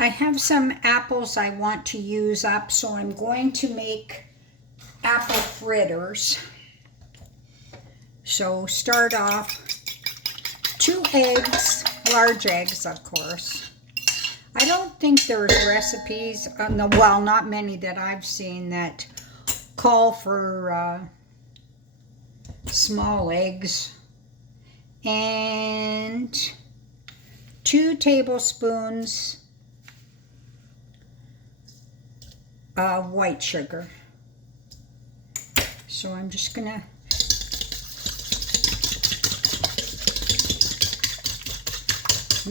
I have some apples I want to use up, so I'm going to make apple fritters. So start off 2 eggs, large eggs of course. I don't think there's recipes, well, not many that I've seen that call for small eggs. And 2 tablespoons of white sugar. So I'm just gonna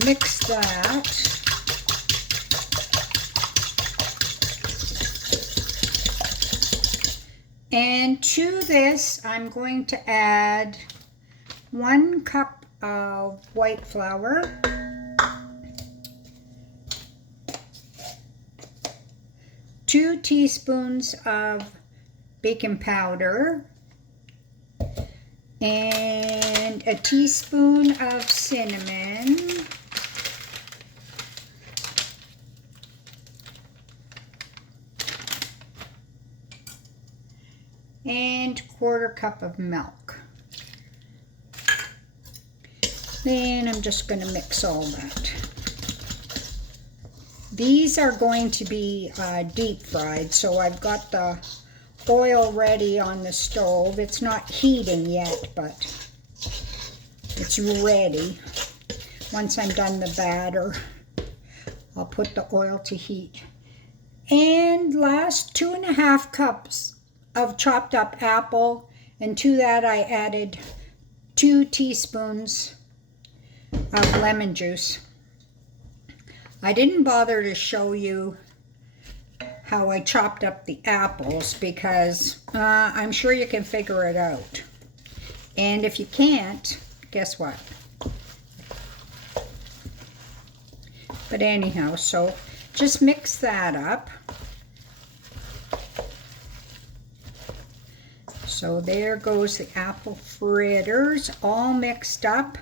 mix that. And to this, I'm going to add 1 cup of white flour, 2 teaspoons of baking powder, and a teaspoon of cinnamon, and 1/4 cup of milk. Then I'm just going to mix all that. These are going to be deep fried, so I've got the oil ready on the stove. It's not heating yet, but it's ready. Once I'm done the batter, I'll put the oil to heat. And last, 2½ cups of chopped up apple, and to that I added 2 teaspoons of lemon juice. I didn't bother to show you how I chopped up the apples because I'm sure you can figure it out. And if you can't, guess what? But anyhow, so just mix that up. So there goes the apple fritters, all mixed up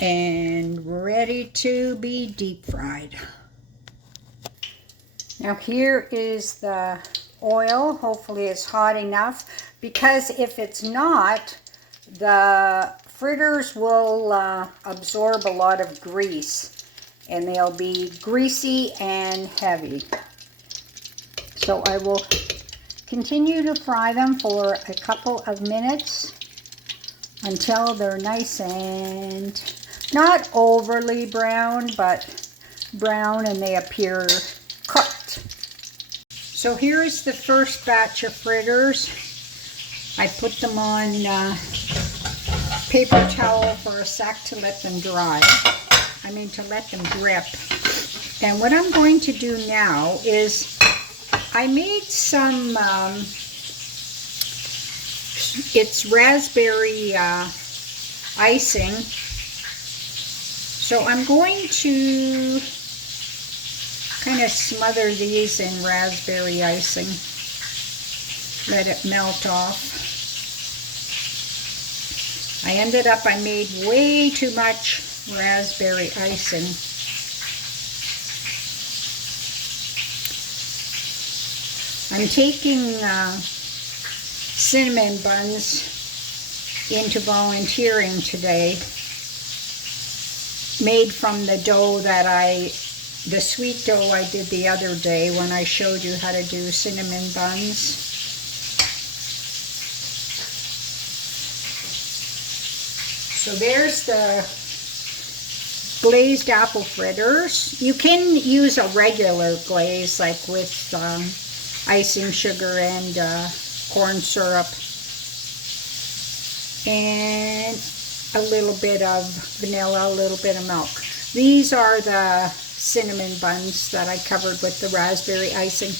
and ready to be deep fried. Now here is the oil. Hopefully it's hot enough, because if it's not, the fritters will absorb a lot of grease and they'll be greasy and heavy. So I will continue to fry them for a couple of minutes until they're nice and not overly brown, but brown and they appear cooked. So here is the first batch of fritters. I put them on paper towel for a sec to let them dry. To let them drip. And what I'm going to do now is I made some, it's raspberry icing. So I'm going to kind of smother these in raspberry icing. Let it melt off. I made way too much raspberry icing. I'm taking cinnamon buns into volunteering today, made from the dough the sweet dough I did the other day when I showed you how to do cinnamon buns. So there's the glazed apple fritters. You can use a regular glaze, like with icing sugar and corn syrup and a little bit of vanilla, a little bit of milk. These are the cinnamon buns that I covered with the raspberry icing.